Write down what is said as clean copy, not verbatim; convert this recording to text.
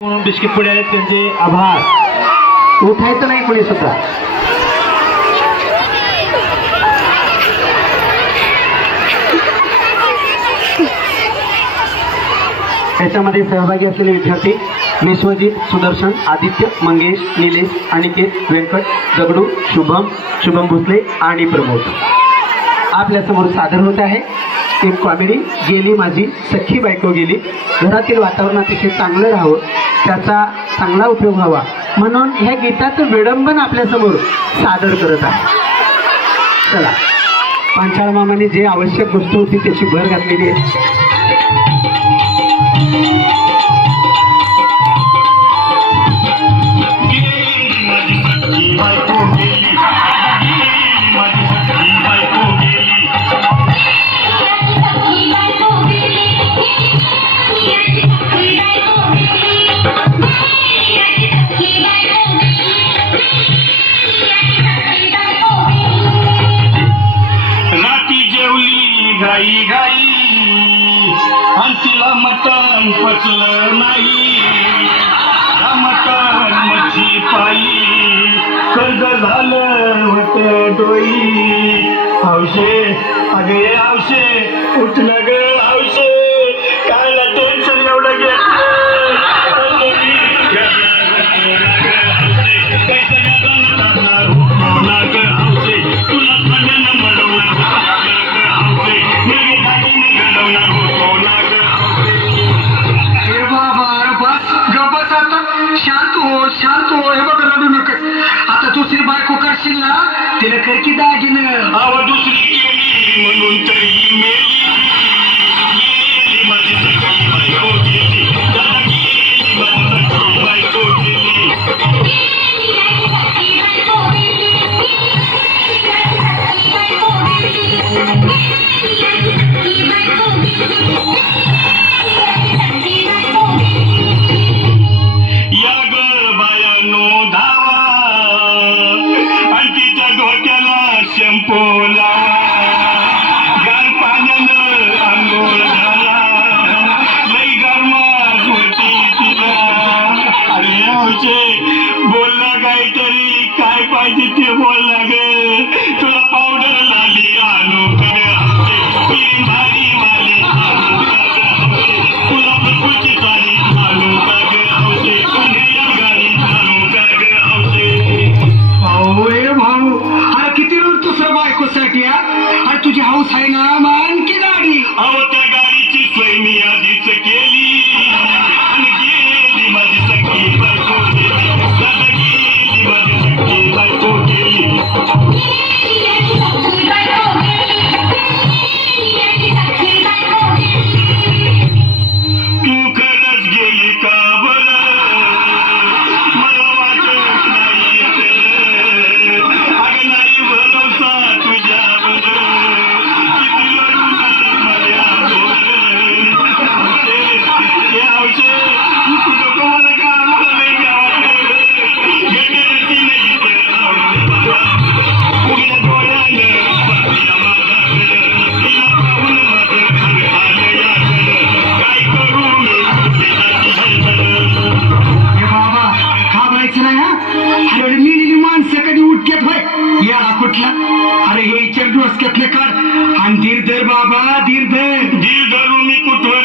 म्हणून बिस्किट पुढे आहेत त्यांचे आभार. उठायचं नाही कोणी सुद्धा. त्याच्यामध्ये सहभागी असलेले विद्यार्थी विश्वजित, सुदर्शन, आदित्य, मंगेश, निलेश, अनिकेत, व्यंकट, दगडू, शुभम भोसले आणि प्रमोद आपल्या समोर सादर होत आहे. एक कॉमेडी गेली माझी सख्खी बायको गेली. घरातील वातावरण अतिशय चांगलं राहावं, त्याचा चांगला उपयोग व्हावा म्हणून ह्या गीताचं विडंबन आपल्या समोर सादर करत आहे. चला, पांचाळ मामाने जे आवश्यक गोष्ट होती त्याची भर घातलेली आहे. गाई गाई आणि तिला मटण पचलं नाही. मटण मच्छी पायी कर्ज झालं होत डोई. हौशे अगे हौशे उठलं ग हौशे कायला टेन्शन एवढं घेतलं. शांत हो. हे बघ, रडू नका. आता दुसरी बायको करशील ना, तिला कर की दागिनं. आव दुसरी केली म्हणून तरी मेली. माझी सखी बायको गेली, माझी सखी बायको गेली. शंपोला गार पाण्यानं आंघोळ झाला. लई गरमात होती तिला. अरे हौशे बोलला काहीतरी, काय पाहिजे ते बोलला ग. तुला पावडर लाली आणू कर हौशे, भारी माली आणू का ग हौशे, तुला प्रकृती चाली आणू का ग हौशे, पुण्याच्या गाडी आणू का ग हौशे. भाऊ, अरे किती दुसरं बायकोसाठी. अरे तुझी हौस आहे ना, मान की गाडी. अहो त्या गाडीची सोय मी आधीच केली. आणि गेली माझी सखी बायको गेली. गेली माझी सखी बायको गेली. तू खरंच गेली का बरं, मला वाटत नाही. अगं नाही भरोसा तुझ्यावर, किती लढून माझ्यावर. हे हौशे तू नको मला का मला नाही घ्यावं. घेण्याची नाही उघड्या डोळ्यानं बघूया माझ्याकडं. तिला पाहून माझं घर आलं याकडं. काय करू मी हे बाबा, घाबरायचं नाही. अरे मिळलेली माणसं कधी उठक्यात होय याला कुठला. अरे हे इच्छा डोसक्यातलं काढ आणि धीर धर बाबा, धीर धर. धीर धरू मी कुठवर